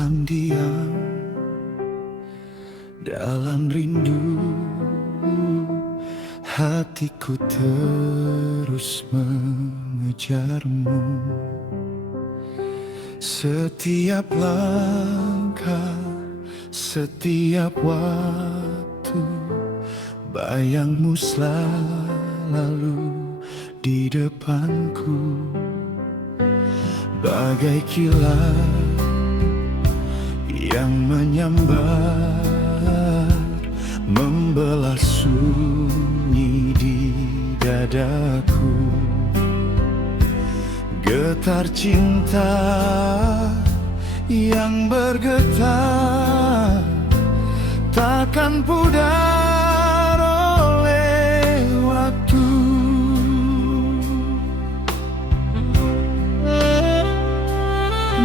Dalam diam, dalam rindu, hatiku terus mengejarmu. Setiap langkah, setiap waktu, bayangmu selalu di depanku. Bagai kilat yang menyambar, membelah sunyi di dadaku. Getar cinta yang bergetar takkan pudar oleh waktu.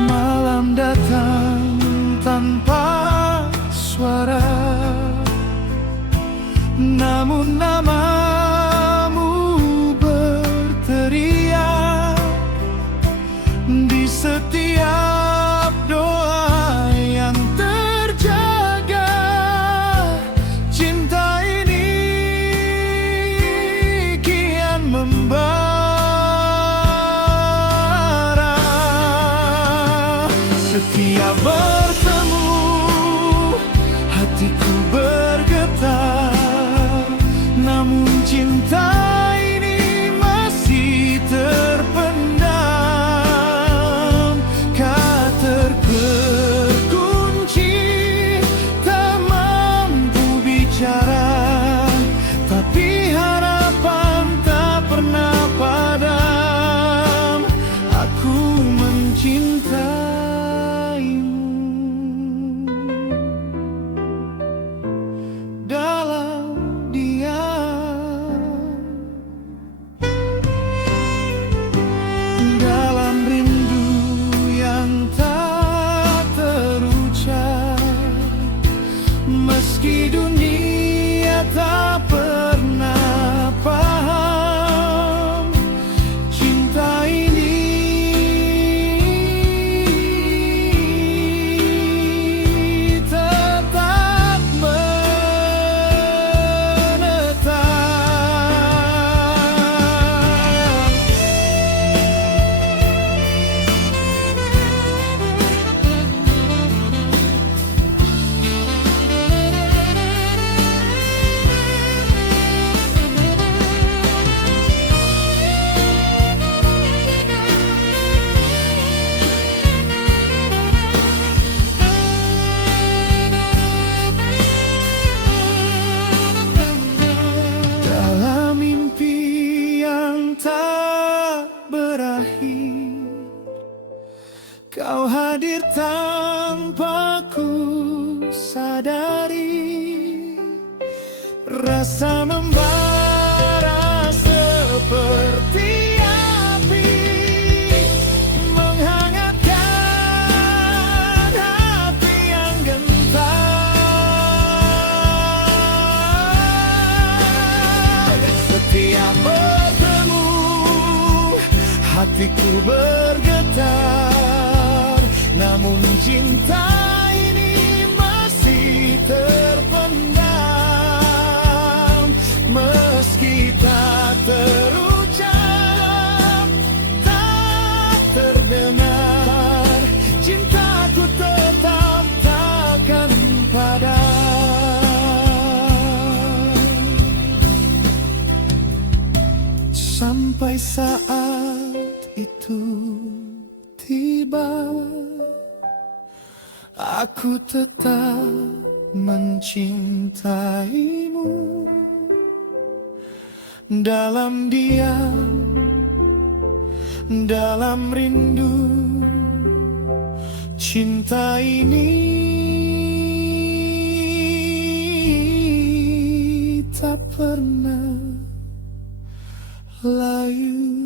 Malam datang tanpa suara, namun namamu berteriak di setiap doa yang terjaga. Cinta ini kian membara. Setiap bertemu, hatiku bergetar, namun cinta ini masih terpendam. Kata terkunci, tak mampu bicara, tapi harapan tak pernah padam. Aku mencintaimu. Dalam diam, dalam rindu yang tak terucap, meski dunia tak pernah paham, cinta ini tetap dalam mimpi yang tak berakhir. Kau hadir tanpa ku sadari, rasa membara seperti api, menghangatkan hati yang gentar. Setiap bertemu, hatiku bergetar, namun cinta ini masih terpendam. Meski tak terucap, tak terdengar, cintaku tetap takkan padam. Sampai saat itu tiba, aku tetap mencintaimu. Dalam diam, dalam rindu, cinta ini tak pernah layu.